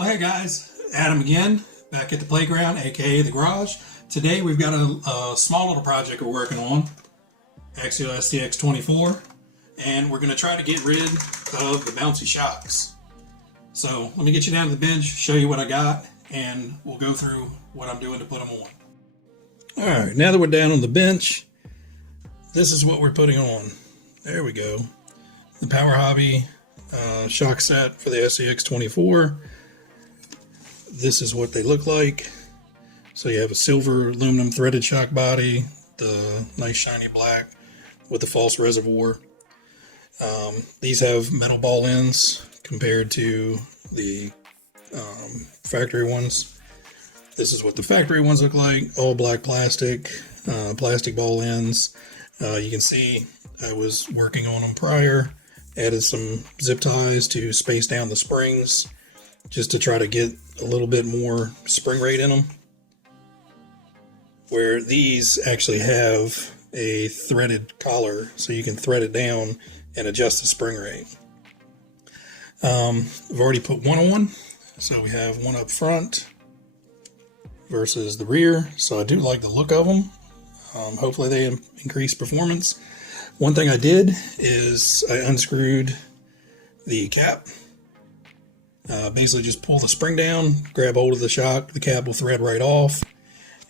Well, hey guys, Adam again, back at the playground, aka the garage. Today we've got a small little project we're working on, Axial SCX24, and we're going to try to get rid of the bouncy shocks. So let me get you down to the bench, show you what I got, and we'll go through what I'm doing to put them on. Alright, now that we're down on the bench, this is what we're putting on. There we go. The Power Hobby shock set for the SCX24. This is what they look like. So you have a silver aluminum threaded shock body, the nice shiny black with the false reservoir. These have metal ball ends compared to the factory ones. This is what the factory ones look like, all black plastic, plastic ball ends. You can see I was working on them prior, added some zip ties to space down the springs just to try to get a little bit more spring rate in them, where these actually have a threaded collar so you can thread it down and adjust the spring rate. I've already put one on, so we have one up front versus the rear, so I do like the look of them. Hopefully they increase performance. One thing I did is I unscrewed the cap. Basically just pull the spring down, grab hold of the shock, the cap will thread right off.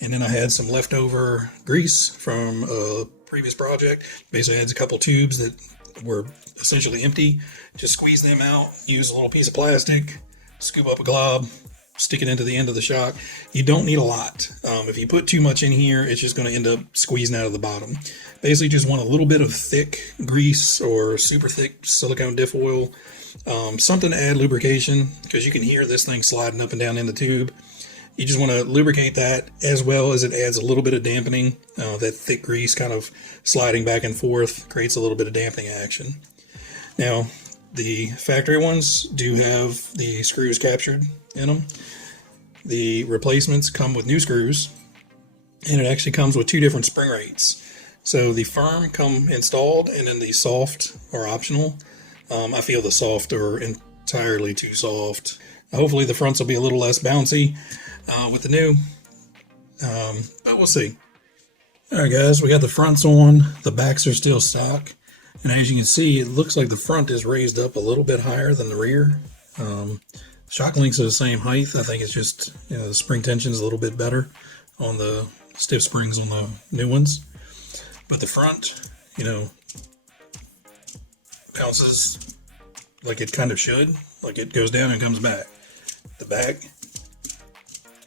And then I had some leftover grease from a previous project. Basically I had a couple tubes that were essentially empty. Just squeeze them out, use a little piece of plastic, scoop up a glob, stick it into the end of the shock. You don't need a lot. If you put too much in here, it's just going to end up squeezing out of the bottom. Basically just want a little bit of thick grease or super thick silicone diff oil. Something to add lubrication, because you can hear this thing sliding up and down in the tube. You just want to lubricate that, as well as it adds a little bit of dampening. That thick grease kind of sliding back and forth creates a little bit of dampening action. Now, the factory ones do have the screws captured in them. The replacements come with new screws, and it actually comes with two different spring rates. So the firm come installed, and then the soft are optional. I feel the soft are entirely too soft. Hopefully the fronts will be a little less bouncy with the new, but we'll see. Alright guys, we got the fronts on, the backs are still stock, and as you can see, it looks like the front is raised up a little bit higher than the rear. Shock links are the same height. I think it's just, the spring tension is a little bit better on the stiff springs on the new ones. But the front, bounces like it kind of should, like it goes down and comes back. The back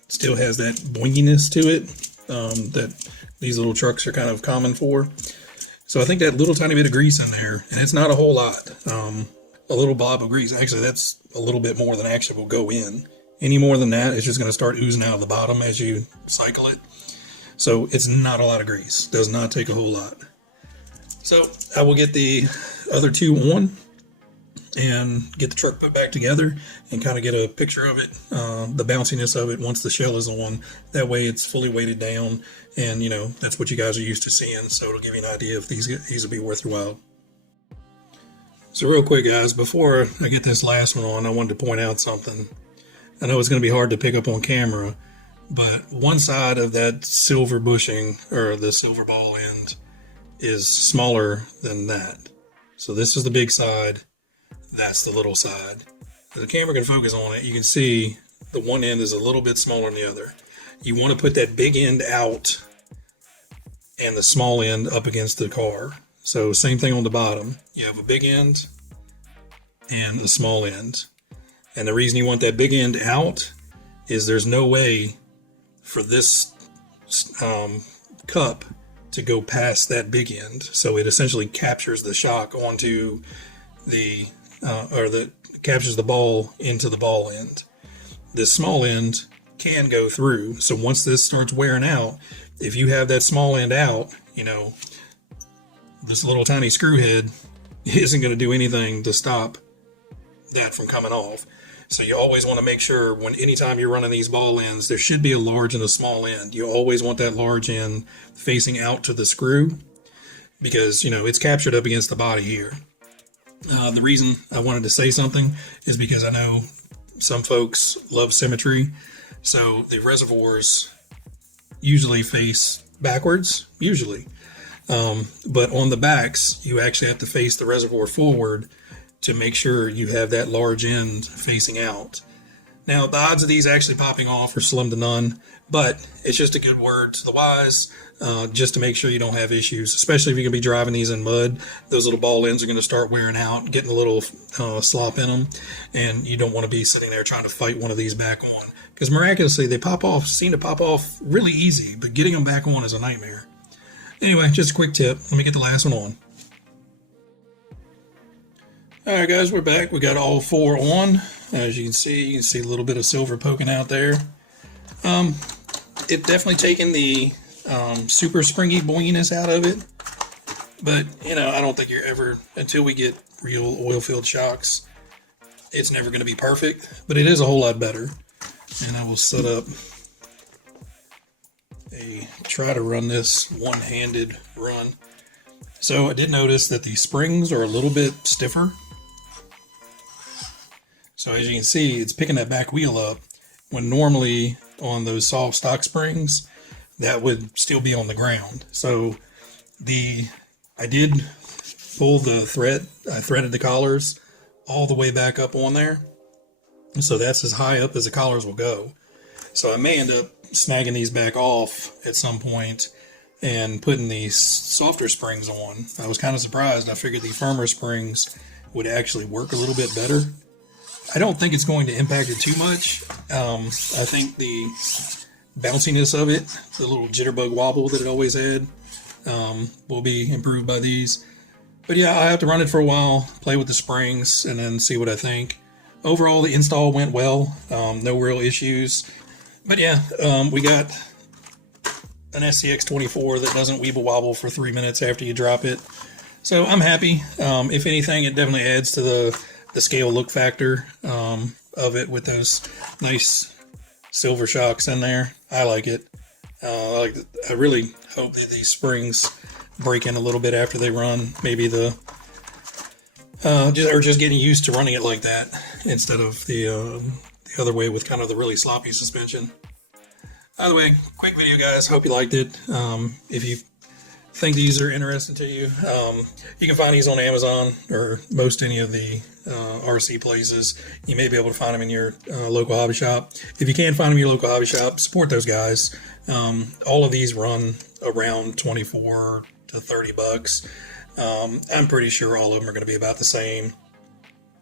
still has that boinginess to it that these little trucks are kind of common for. So I think that little tiny bit of grease in there, and it's not a whole lot, a little blob of grease, actually that's a little bit more than actually will go in. Any more than that, it's just going to start oozing out of the bottom as you cycle it. So it's not a lot of grease, does not take a whole lot. So I will get the other two on and get the truck put back together and kind of get a picture of it, the bounciness of it once the shell is on. That way it's fully weighted down, and that's what you guys are used to seeing, so it'll give you an idea if these will be worth your while. So real quick guys, before I get this last one on, I wanted to point out something. I know it's going to be hard to pick up on camera, but one side of that silver bushing, or the silver ball end, is smaller than that. So this is the big side, that's the little side. If the camera can focus on it, you can see the one end is a little bit smaller than the other. You want to put that big end out and the small end up against the car. So same thing on the bottom. You have a big end and a small end. And the reason you want that big end out is there's no way for this cup to go past that big end. So it essentially captures the shock onto the, captures the ball into the ball end. This small end can go through. So once this starts wearing out, if you have that small end out, this little tiny screw head isn't going to do anything to stop that from coming off. So you always want to make sure anytime you're running these ball ends, there should be a large and a small end. You always want that large end facing out to the screw, because it's captured up against the body here. The reason I wanted to say something is because I know Some folks love symmetry, so the reservoirs usually face backwards, usually. But on the backs, you actually have to face the reservoir forward to make sure you have that large end facing out. Now, the odds of these actually popping off are slim to none, but it's just a good word to the wise, just to make sure you don't have issues, especially if you're going to be driving these in mud. Those little ball ends are going to start wearing out, getting a little slop in them, and you don't want to be sitting there trying to fight one of these back on, because miraculously they seem to pop off really easy, but getting them back on is a nightmare. Anyway, just a quick tip. Let me get the last one on. All right, guys, we're back. We got all 4 on. As you can see a little bit of silver poking out there. It definitely taken the super springy boinginess out of it. But, you know, I don't think you're ever, until we get real oil-filled shocks, it's never going to be perfect. But it is a whole lot better. And I will set up try to run this one-handed run. So I did notice that the springs are a little bit stiffer. So as you can see, it's picking that back wheel up when normally on those soft stock springs, that would still be on the ground. So I did pull the thread, I threaded the collars all the way back up on there. So that's as high up as the collars will go. So I may end up snagging these back off at some point and putting these softer springs on. I was kind of surprised. I figured the firmer springs would actually work a little bit better. I don't think it's going to impact it too much. I think the bounciness of it, the little jitterbug wobble that it always had, will be improved by these. But yeah, I have to run it for a while, play with the springs, and then see what I think. Overall, the install went well. No real issues. But yeah, we got an SCX24 that doesn't weeble wobble for 3 minutes after you drop it. So I'm happy. If anything, it definitely adds to the scale look factor of it with those nice silver shocks in there. I like it. I really hope that these springs break in a little bit after they run. Maybe just getting used to running it like that instead of the other way with kind of the really sloppy suspension. Either way, quick video, guys. Hope you liked it. If you think these are interesting to you, you can find these on Amazon or most any of the RC places. You may be able to find them in your local hobby shop. If you can't find them in your local hobby shop, support those guys. All of these run around 24 to 30 bucks. I'm pretty sure all of them are going to be about the same.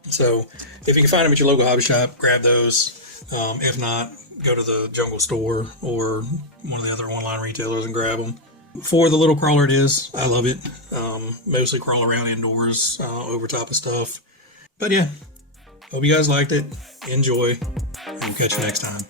So if you can find them at your local hobby shop, grab those. If not, go to the Jungle Store or one of the other online retailers and grab them. For the little crawler it is, I love it. Mostly crawl around indoors over top of stuff. But yeah, hope you guys liked it. Enjoy, and we'll catch you next time.